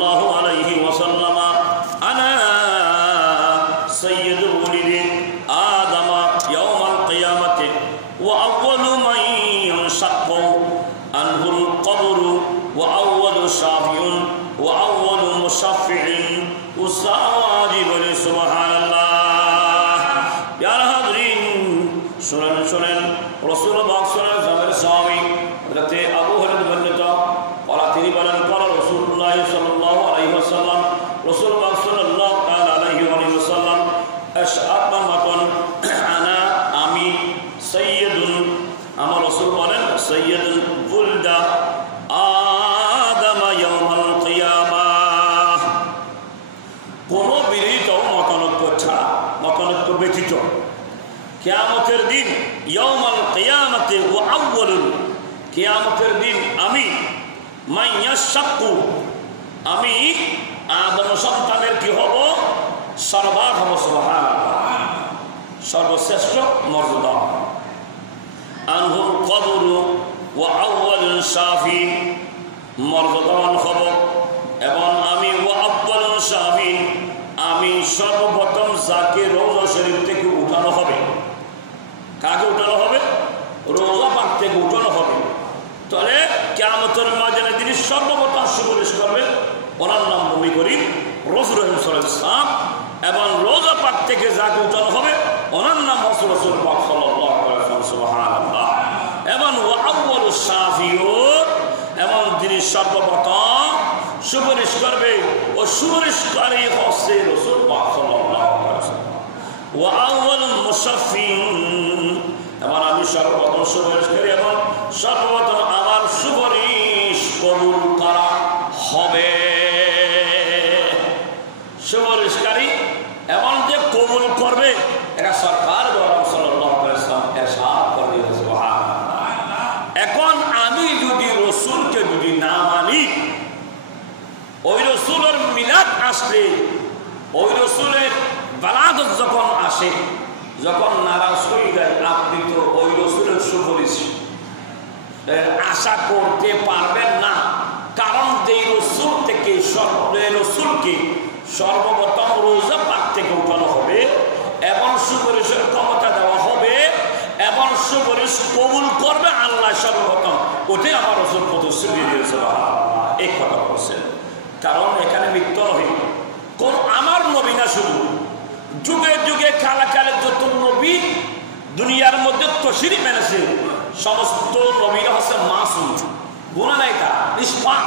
সাল্লাল্লাহু আলাইহি ওয়াসাল্লাম আনা সাইয়্যিদুল ওয়ালিদিন আদম ইয়াওমাল কিয়ামাতি ওয়া আউয়ালু মান ইয়ানশাক্কু আনহুল কবরু ওয়া আউয়ালু শাফিউন ওয়া আউয়ালু মুশাফফিইন উসাওয়াজি বলে সুবহানাল্লাহ। প্যারা হাজরিন, শুনেন রাসূল পাক সাল্লাল্লাহু আলাইহি ওয়াসাল্লাম হযরত আবু হুরায়রা বর্ণিত তিনি বলেন قال رسول الله صلى الله عليه وسلم রাসূল পাক সাল্লাল্লাহু আলাইহি ওয়াসাল্লাম আশআবামাতুন আনা আমি সাইয়্যিদুন, আমার রাসূল বলেন সাইয়্যিদুল বুলদা আদম ইয়াউমাল কিয়ামাহ। কোন বিরোধিত মতানৈক্য ছাড়া, মতানৈক্য ব্যতীত কিয়ামতের দিন ইয়াউমাল কিয়ামাতে ওয়া আউয়ালুল, কিয়ামতের দিন আমি মাইয়াশাক্কু, আমি আদম সন্তানের কি হব? সর্বাগ হব। সুবহানাল্লাহ, সর্বশ্রেষ্ঠ মর্যাদা। আনহুল কবরু ওয়া আউয়ালুল শাফি, মর্যাদাবান হব এবং আমি ওয়া আউয়ালুল শাফি, আমি সর্বপ্রথম যাকে রওজা শরীফ থেকে উঠানো হবে। কাকে উঠানো হবে? রওজা পাক থেকে উঠানো হবে। তাহলে কিয়ামতের ময়দানে তিনি সর্বপ্রথম সুপারিশ করবেন, ওনার নাম নবী করিম রাসূলুল্লাহ সাল্লাল্লাহু আলাইহি ওয়াসাল্লাম, এবং রওজা পাক থেকে যাকে উঠানো হবে ওনার নাম রাসূল পাক সাল্লাল্লাহু আলাইহি ওয়াসাল্লাম। সুবহানাল্লাহ। এবং ওয়া আউয়ালুশ শাফিউন, এবং যিনি সর্বপ্রথম সুপারিশ করবে ও সুপারিশকারী হচ্ছে রাসূল পাক সাল্লাল্লাহু আলাইহি ওয়াসাল্লাম। ওয়া আউয়ালুল মুশাফফিন, এবং আমি সর্বপ্রথম সুপারিশকারী এবং সর্বপ্রথম আমার সুপারিশ কবুল করা হবে। সুপারিশকারী এবং যে কবুল করবে এটা সরকার সাল্লাল্লাহু আলাইহি ওয়াসাল্লাম ইরশাদ করে দিয়েছে। সুবহানাল্লাহ। এখন আমি যদি রাসূলকে যদি না মানি, ওই রাসূলের মিলাদ আসলে, ওই রাসূলের বালাগত যখন আসে, যখন নারাজ হয়ে যায়, আপনি তো ওই রাসূলের সুপারিশ আশা করতে পারবেন না। কারণ যে রাসূল থেকে রাসূলকে সর্বপ্রথম রওজা পাক থেকে উঠানো হবে এবং সুপারিশের ক্ষমতা দেওয়া হবে এবং সুপারিশ কবুল করবে আল্লাহ সর্বপ্রথম, ওটাই আমার রাসূল প্রতিশ্রুতি দিয়েছে। এই কথা বলছেন, কারণ এখানে মিথ্যা নয়। কোন আমার নবী না, শুধু যুগে যুগে কালে যত নবী দুনিয়ার মধ্যে তশরিফ এনেছে, সমস্ত নবীরা হচ্ছে মাসুম, গুনাহ নাই, তা নিষ্পাপ।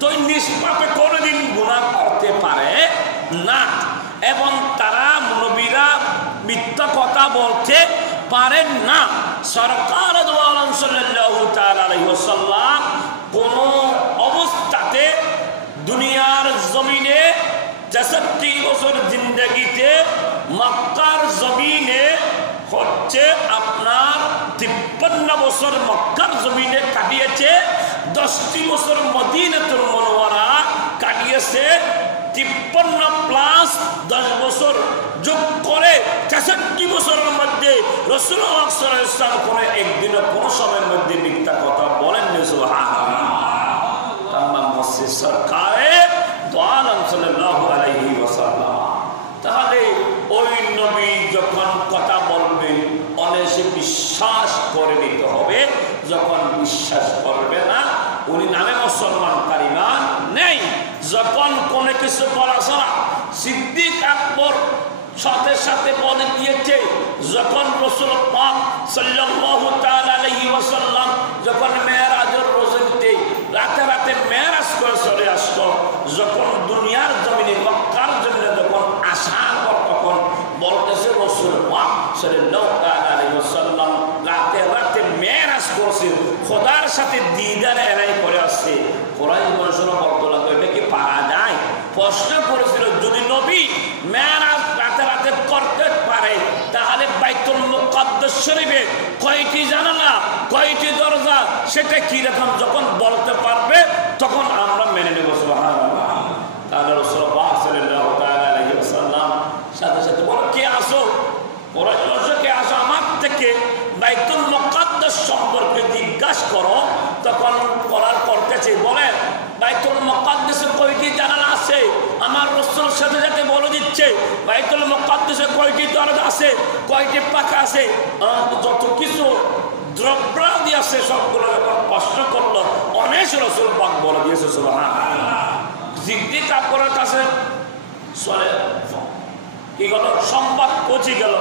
তো নিষ্পাপে কোনোদিন গুনাহ করতে পারে না, এবং তারা নবীরা মিথ্যা কথা বলতে পারেন না। সরকার সাল্লাল্লাহু তাআলা আলাইহি ওয়াসাল্লাম কোন অবস্থাতে দুনিয়ার জমিনে ৬৩ বছর জিন্দেগিতে মক্কার জমিনে হচ্ছে আপনার ৫৩ বছর মক্কার জমিনে কাটিয়েছে, ১০টি বছর মদিনাতুল মুনাওয়ারা কাটিয়েছে, ৫৩ প্লাস ১০ বছর যোগ করে ৬৩ বছরের মধ্যে রাসূলুল্লাহ সাল্লাল্লাহু আলাইহি ওয়াসাল্লাম কোনো একদিনও কোনো সময়ের মধ্যে মিথ্যা কথা বলেননি। সুবহানাল্লাহ। তামাম মুসলিম সরকারে দো আলম সাল্লাল্লাহু আলাইহি ওয়াসাল্লাম। তাহলে ওই নবী যখন কথা বলবেন অনেকে বিশ্বাস করে নিতে হবে। যখন বিশ্বাস করবে না, উনি নামে মুসলমান, তার ঈমান নেই। যখন কোনো কিছু বলা ছাড়া সিদ্দিক আকবর সাথে সাথে বলে দিয়েছে, যখন রাসূল পাক সাল্লাল্লাহু তাআলা আলাইহি ওয়াসাল্লাম যখন মেরাজের রোজতে রাতে রাতে মেরাজ করে চলে আসতো, যখন দুনিয়ার জমিনে মক্কার জমিনে যখন আসার পর তখন বলতেছে রাসূল পাক সাল্লাল্লাহু তাআলা আলাইহি ওয়াসাল্লাম রাতে রাতে মেরাজ করছে, খোদার সাথে দিদার এলাই করে আসছে। কোরআন বর্ণনা বলতে লাগলো, এটা কি পারা যায়? প্রশ্ন করেছিল, যদি নবী মেরাজ রাতে রাতে করতে পারে তাহলে বাইতুল মুকাদ্দাস শরীফে কয়টি জানালা, কয়টি দরজা, সেটা কি রকম যখন বলতে পারবে তখন আমরা মেনে নেব। সুবহানাল্লাহ। তাহলে রাসূল পাক সাল্লাল্লাহু তাআলা আলাইহি ওয়াসাল্লাম সাথে সাথে বলে, কে আসো? ওরা কে আসো আমার থেকে বাইতুল মুকাদ্দাস সম্পর্কে জিজ্ঞাসা করো। তখন করার করতেছে, বলে বাইতুল মুকাদ্দাসে সাথে সাথে বলে দিচ্ছে বাইতুল মুকাদ্দাসে কয়টি দরজা আছে, কয়টি পাখা আছে, যত কিছু দ্রব্যাদি আছে সবগুলো যখন প্রশ্ন করলো অনেক রাসূল পাক বলে দিয়েছে সুবহানাল্লাহ। সিদ্দিক আকবরের কাছে কি গেল, সংবাদ পৌঁছে গেল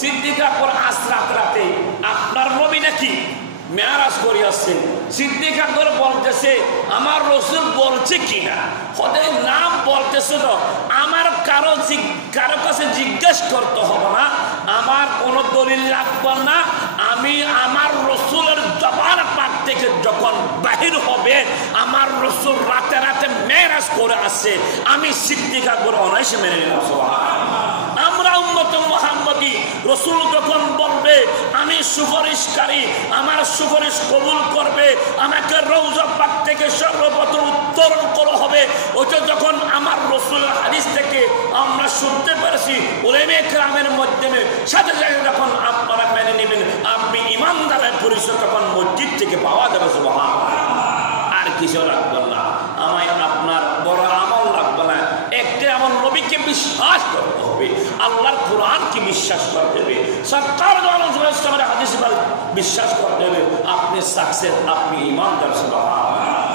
সিদ্দিক আকবর আজ রাতে আপনার নবী নাকি মেরাজ করে আসছেন। সিদ্দিক আকবর বলতেছে আমার রাসূল বলছে কিনা, ওদের নাম বলতেছে তো আমার কারো কাছে জিজ্ঞেস করতে হবে না, আমার কোনো দলিল লাগবে না। আমি আমার রাসূলের জবান পাক থেকে যখন বাহির হবে আমার রাসূল রাতে রাতে মেরাজ করে আসছে, আমি সিদ্দিক আকবর অনায়াসে মেনে নিলাম। সুবহানাল্লাহ। আমরা উম্মত মুহাম্মদী রাসূল যখন বলবে আমি সুপারিশকারী, আমার সুপারিশ কবুল করবে, আমাকে রওজা পাক থেকে সর্বপ্রথম উত্তরণ করা হবে, ওটা যখন আমার রাসূলের হাদিস থেকে আমরা শুনতে পারছি উলামায়ে কেরামের মাধ্যমে, সাথে সাথে যখন আপনারা মেনে নেবেন আপনি ইমানদারের পরিচয় তখন মসজিদ থেকে পাওয়া যাবে। সুবহানাল্লাহ। আর কিছু লাগবে না, আমায় আপনার বড় আমল লাগবে না, একটা আমার নবীকে বিশ্বাস করতে হবে, আল্লাহর কোরআনকে বিশ্বাস করতে হবে, সরকার হাদিস বিশ্বাস করতে হবে, আপনি সাকসেস, আপনি ইমানদার। সুবহানাল্লাহ।